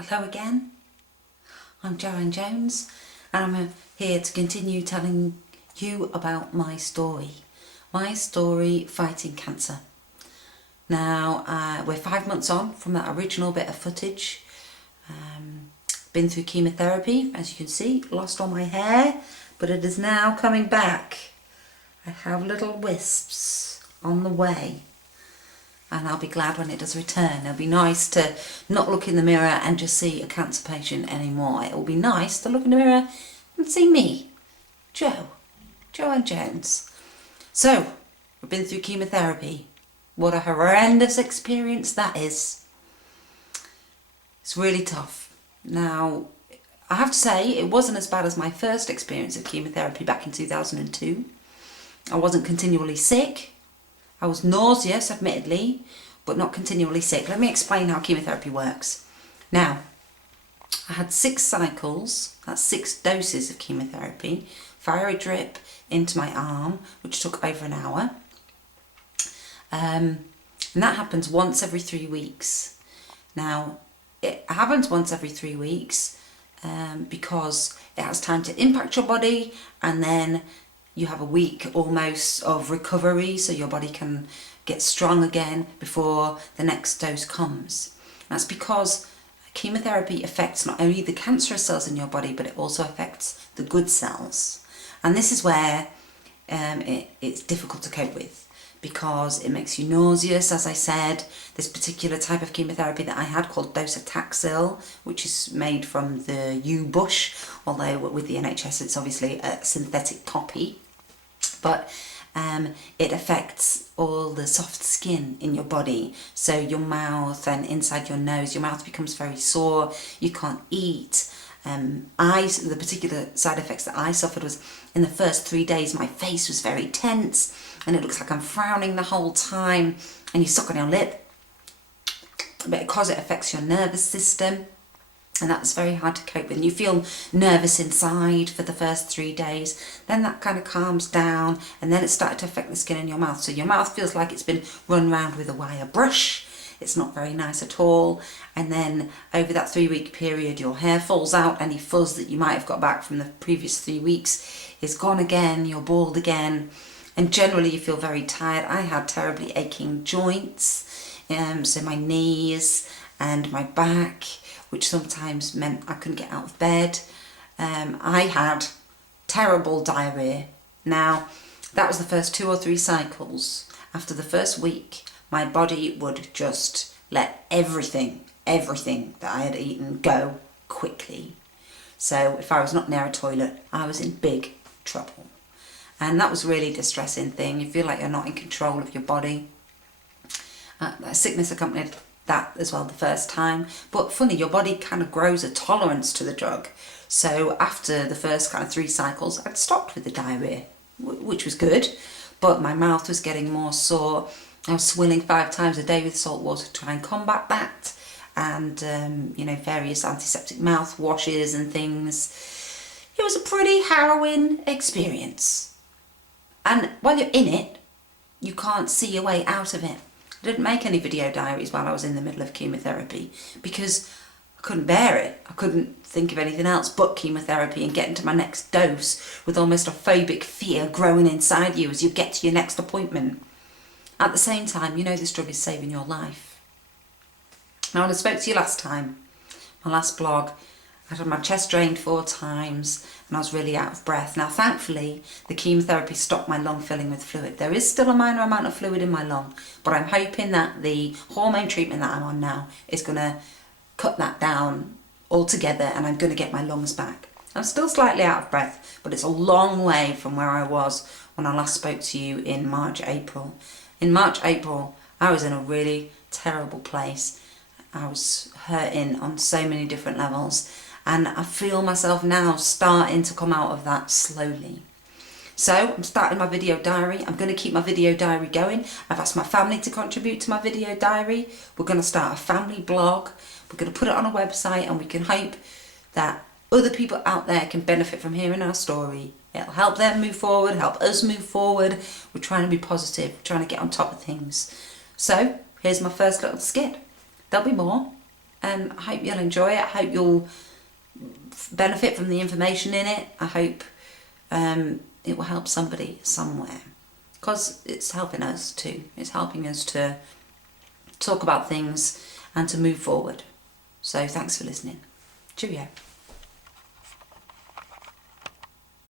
Hello again, I'm Joanne Jones and I'm here to continue telling you about my story fighting cancer. Now we're 5 months on from that original bit of footage. Been through chemotherapy, as you can see, lost all my hair, but it is now coming back. I have little wisps on the way. And I'll be glad when it does return. It'll be nice to not look in the mirror and just see a cancer patient anymore. It'll be nice to look in the mirror and see me, Joanne Jones. So, we've been through chemotherapy. What a horrendous experience that is. It's really tough. Now, I have to say, it wasn't as bad as my first experience of chemotherapy back in 2002. I wasn't continually sick. I was nauseous, admittedly, but not continually sick. Let me explain how chemotherapy works. Now, I had 6 cycles, that's 6 doses of chemotherapy, via a drip into my arm, which took over an hour. And that happens once every 3 weeks. Now, it happens once every 3 weeks because it has time to impact your body, and then you have a week almost of recovery so your body can get strong again before the next dose comes. That's because chemotherapy affects not only the cancerous cells in your body, but it also affects the good cells. And this is where it's difficult to cope with, because it makes you nauseous, as I said. This particular type of chemotherapy that I had, called docetaxel, which is made from the yew bush, although with the NHS it's obviously a synthetic copy. But it affects all the soft skin in your body, so your mouth and inside your nose. Your mouth becomes very sore, you can't eat. The particular side effects that I suffered was, in the first 3 days my face was very tense and it looks like I'm frowning the whole time, and you suck on your lip, but because it affects your nervous system, and that's very hard to cope with. And you feel nervous inside for the first 3 days, then that kind of calms down, and then it started to affect the skin in your mouth. So your mouth feels like it's been run round with a wire brush. It's not very nice at all. And then over that 3-week period, your hair falls out. Any fuzz that you might have got back from the previous 3 weeks is gone again. You're bald again. And generally you feel very tired. I had terribly aching joints, so my knees and my back, which sometimes meant I couldn't get out of bed. I had terrible diarrhea. Now, that was the first 2 or 3 cycles. After the first week, my body would just let everything that I had eaten go quickly. So if I was not near a toilet, I was in big trouble. And that was really a distressing thing. You feel like you're not in control of your body. Sickness accompanied that as well the first time, but funny, your body kind of grows a tolerance to the drug. So after the first kind of 3 cycles, I'd stopped with the diarrhea, which was good, but my mouth was getting more sore. I was swilling 5 times a day with salt water to try and combat that, and various antiseptic mouth washes and things. It was a pretty harrowing experience, and while you're in it, you can't see your way out of it. I didn't make any video diaries while I was in the middle of chemotherapy because I couldn't bear it. I couldn't think of anything else but chemotherapy and getting to my next dose with almost a phobic fear growing inside you as you get to your next appointment. At the same time, you know this drug is saving your life. Now, when I spoke to you last time, my last blog, I had my chest drained 4 times and I was really out of breath. Now, thankfully, the chemotherapy stopped my lung filling with fluid. There is still a minor amount of fluid in my lung, but I'm hoping that the hormone treatment that I'm on now is going to cut that down altogether, and I'm going to get my lungs back. I'm still slightly out of breath, but it's a long way from where I was when I last spoke to you in March, April. In March, April, I was in a really terrible place. I was hurting on so many different levels. And I feel myself now starting to come out of that slowly. So I'm starting my video diary. I'm going to keep my video diary going. I've asked my family to contribute to my video diary. We're going to start a family blog. We're going to put it on a website, and we can hope that other people out there can benefit from hearing our story. It'll help them move forward, help us move forward. We're trying to be positive, we're trying to get on top of things. So here's my first little skit. There'll be more. I hope you'll enjoy it. I hope you'll benefit from the information in it. I hope it will help somebody somewhere, because it's helping us too. It's helping us to talk about things and to move forward. So thanks for listening. Cheerio.